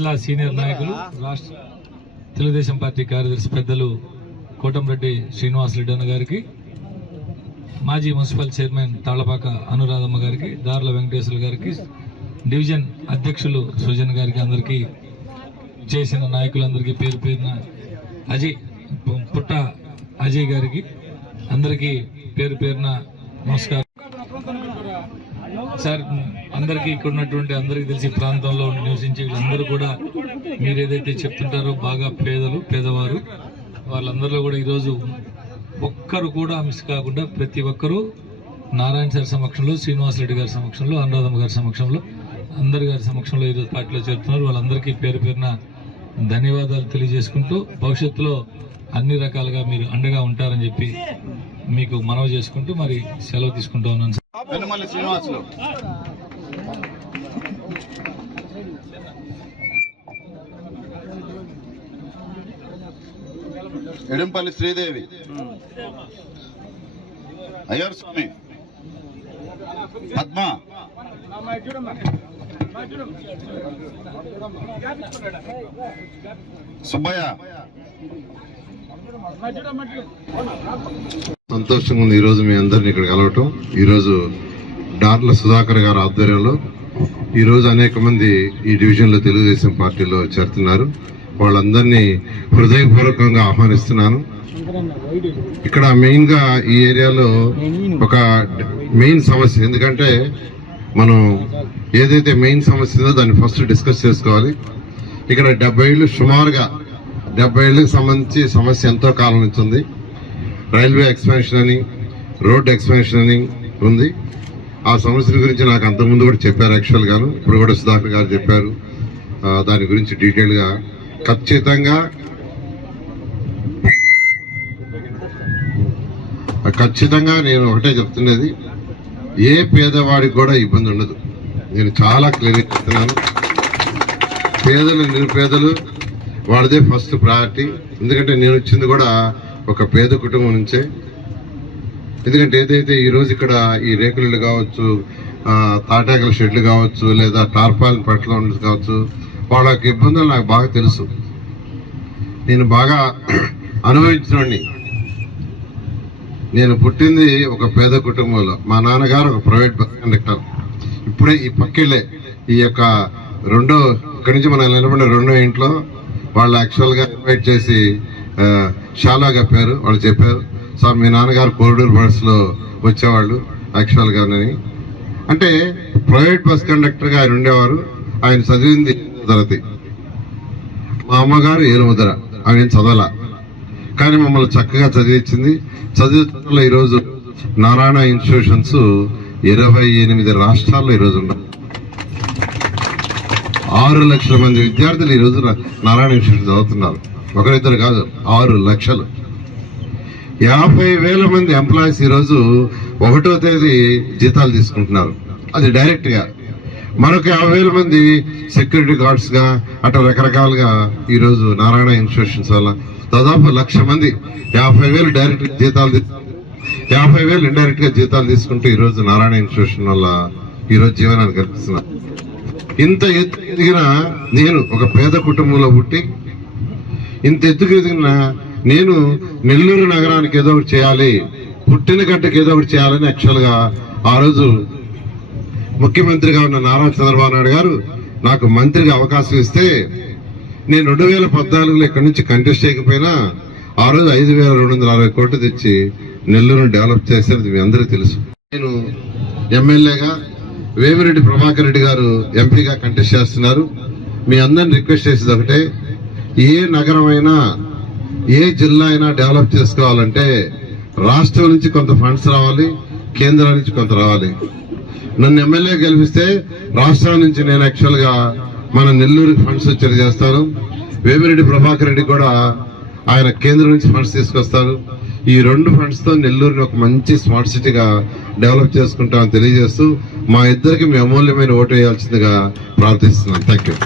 జిల్లా సీనియర్ నాయకులు రాష్ట్ర తెలుగుదేశం పార్టీ కార్యదర్శి పెద్దలు కోటంరెడ్డి శ్రీనివాసరెడ్డి అన్న గారికి, మాజీ మున్సిపల్ చైర్మన్ తాళ్లపాక అనురాధమ్మ గారికి, దార్ల వెంకటేశ్వర గారికి, డివిజన్ అధ్యక్షులు సుజన్ గారికి, అందరికీ చేసిన నాయకులందరికీ పేరు పేరున పుట్ట అజయ్ గారికి అందరికీ పేరు పేరున నమస్కారం సార్. అందరికీ ఇక్కడ ఉన్నటువంటి అందరికీ తెలిసి ప్రాంతంలో నివసించే వీళ్ళందరూ కూడా మీరు ఏదైతే చెప్తుంటారో బాగా పేదవారు వాళ్ళందరిలో కూడా ఈరోజు ఒక్కరు కూడా మిస్ కాకుండా ప్రతి ఒక్కరూ నారాయణ సార్ సమక్షంలో, శ్రీనివాసరెడ్డి గారి సమక్షంలో, అనురాధమ్మ గారి సమక్షంలో, అందరి గారి సమక్షంలో ఈరోజు పార్టీలో చేరుతున్నారు. వాళ్ళందరికీ పేరు పేరున ధన్యవాదాలు తెలియజేసుకుంటూ భవిష్యత్తులో అన్ని రకాలుగా మీరు అండగా ఉంటారని చెప్పి మీకు మనవి చేసుకుంటూ మరి సెలవు తీసుకుంటా ఉన్నాను. శ్రీనివాసులు ఎడంపల్లి శ్రీదేవి, అయ్యర్ స్వామి, పద్మ, సుబ్బయ్య. సంతోషంగా ఉంది ఈరోజు మీ అందరిని ఇక్కడ కలవటం. ఈరోజు డార్ల సుధాకర్ గారి ఆధ్వర్యంలో ఈరోజు అనేక మంది ఈ డివిజన్లో తెలుగుదేశం పార్టీలో చేరుతున్నారు. వాళ్ళందరినీ హృదయపూర్వకంగా ఆహ్వానిస్తున్నాను. ఇక్కడ మెయిన్ గా ఈ ఏరియాలో ఒక మెయిన్ సమస్య, ఎందుకంటే మనం ఏదైతే మెయిన్ సమస్య ఉందో దాన్ని ఫస్ట్ డిస్కస్ చేసుకోవాలి. ఇక్కడ 70 ఏళ్ళు, సుమారుగా 70 ఏళ్ళకి సంబంధించి సమస్య ఎంతో కాలం నుంచి ఉంది. రైల్వే ఎక్స్పాన్షన్ అని, రోడ్ ఎక్స్పాన్షన్ అని ఉంది. ఆ సమస్యల గురించి నాకు అంతకుముందు కూడా చెప్పారు యాక్చువల్ గాను, ఇప్పుడు కూడా సుధాకర్ గారు చెప్పారు. దాని గురించి డీటెయిల్ గా ఖచ్చితంగా నేను ఒకటే చెప్తున్నది, ఏ పేదవాడికి కూడా ఇబ్బంది ఉండదు. నేను చాలా క్లియర్ చెప్తున్నాను. పేదలు, నిరుపేదలు వాడిదే ఫస్ట్ ప్రయారిటీ. ఎందుకంటే నేను వచ్చింది కూడా ఒక పేద కుటుంబం నుంచే. ఎందుకంటే ఏదైతే ఈరోజు ఇక్కడ ఈ రేకులు కావచ్చు, తాటాకుల షెడ్లు కావచ్చు, లేదా టార్పాలిన్ పట్ల కావచ్చు, వాళ్ళ యొక్క ఇబ్బందులు నాకు బాగా తెలుసు. నేను బాగా అనుభవించినోడిని. నేను పుట్టింది ఒక పేద కుటుంబంలో. మా నాన్నగారు ఒక ప్రైవేట్ బస్ కండక్టర్. ఇప్పుడే ఈ పక్కిళ్ళే ఈ యొక్క ఇక్కడి నుంచి మనం నిలబడిన రెండో ఇంట్లో వాళ్ళు యాక్చువల్ గా ఇన్వైట్ చేసి షాలా కప్పారు. వాళ్ళు చెప్పారు, సార్ మీ నాన్నగారు కోరిడోర్ బస్ లో వచ్చేవాళ్ళు యాక్చువల్ గానని. అంటే ప్రైవేట్ బస్ కండక్టర్ గా ఆయన ఉండేవారు. ఆయన చదివింది తరగతి. మా అమ్మగారు ఏరుముద్ర, ఆయన చదవాల, కానీ మమ్మల్ని చక్కగా చదివించింది. చదువులో ఈరోజు నారాయణ ఇన్స్టిట్యూషన్స్ 28 రాష్ట్రాల్లో ఈరోజు ఉన్నాయి. 6 లక్షల మంది విద్యార్థులు ఈరోజు నారాయణ ఇన్స్టిట్యూషన్ చదువుతున్నారు. ఒకరిద్దరు కాదు, 6 లక్షలు. 50,000 మంది ఎంప్లాయీస్ ఈరోజు 1వ తేదీ జీతాలు తీసుకుంటున్నారు. అది డైరెక్ట్ గా. మరొక 50,000 మంది సెక్యూరిటీ గార్డ్స్ గా అట్లా రకరకాలుగా ఈరోజు నారాయణ ఇన్స్టిట్యూషన్స్ వల్ల దాదాపు 1,00,000 మంది 50,000 డైరెక్ట్ జీతాలు, 50,000 ఇండైరెక్ట్ గా జీతాలు తీసుకుంటూ ఈరోజు నారాయణ ఇన్స్టిట్యూషన్ వల్ల ఈరోజు జీవనాన్ని కల్పిస్తున్నారు. ఇంత ఎత్తు ఎదిగిన నేను ఒక పేద కుటుంబంలో పుట్టి, ఇంత ఎత్తుకు ఎదిగిన నేను నెల్లూరు నగరానికి ఏదో ఒకటి చేయాలి, పుట్టిన గడ్డకి ఏదో ఒకటి చేయాలని యాక్చువల్ గా ఆ రోజు ముఖ్యమంత్రిగా ఉన్న నారా చంద్రబాబు నాయుడు గారు నాకు మంత్రిగా అవకాశం ఇస్తే, నేను 2014లో ఇక్కడి నుంచి కంటెస్ట్ చేయకపోయినా ఆ రోజు 5,260 కోట్లు తెచ్చి నెల్లూరును డెవలప్ చేసేది మీ అందరికీ తెలుసు. నేను ఎమ్మెల్యేగా, వేమిరెడ్డి ప్రభాకర్ రెడ్డి గారు ఎంపీగా కంటెస్ట్ చేస్తున్నారు. మీ అందరిని రిక్వెస్ట్ చేసేది ఒకటే, ఏ నగరం అయినా, ఏ జిల్లా అయినా డెవలప్ చేసుకోవాలంటే రాష్ట్రం నుంచి కొంత ఫండ్స్ రావాలి, కేంద్రం నుంచి కొంత రావాలి. నన్ను ఎమ్మెల్యే గెలిపిస్తే రాష్ట్రం నుంచి నేను యాక్చువల్ గా మన నెల్లూరుకి ఫండ్స్ వచ్చేది చేస్తాను. వేమిరెడ్డి ప్రభాకర్ రెడ్డి కూడా ఆయన కేంద్రం నుంచి ఫండ్స్ తీసుకొస్తారు. ఈ 2 ఫండ్స్ తో నెల్లూరుని ఒక మంచి స్మార్ట్ సిటీగా డెవలప్ చేసుకుంటామని తెలియజేస్తూ మా ఇద్దరికి మీ అమూల్యమైన ఓటు వేయాల్సిందిగా ప్రార్థిస్తున్నాను. Thank you.